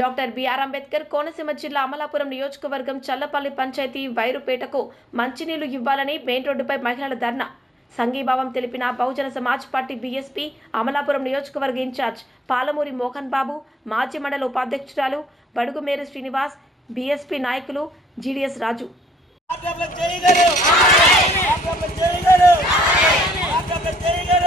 Doctor BR Ambedkar Konaseema జిల్లా అమలాపురం నియోజకవర్గం చల్లపల్లి పంచాయతీ వైరుపేటకు మంచినీళ్లు ఇవ్వాలని మెయిన్ రోడ్డుపై మహిళల ధర్నా. సంఘీభావం తెలిపిన బహుజన సమాజ్ పార్టీ బీఎస్పీ అమలాపురం నియోజకవర్గ ఇన్ఛార్జ్ పాలమూరి మోహన్ బాబు, మాజీ మండల ఉపాధ్యక్షురాలు బడుగు మేరీ శ్రీనివాస్, బీఎస్పీ నాయకులు జీడీఎస్ రాజు. జై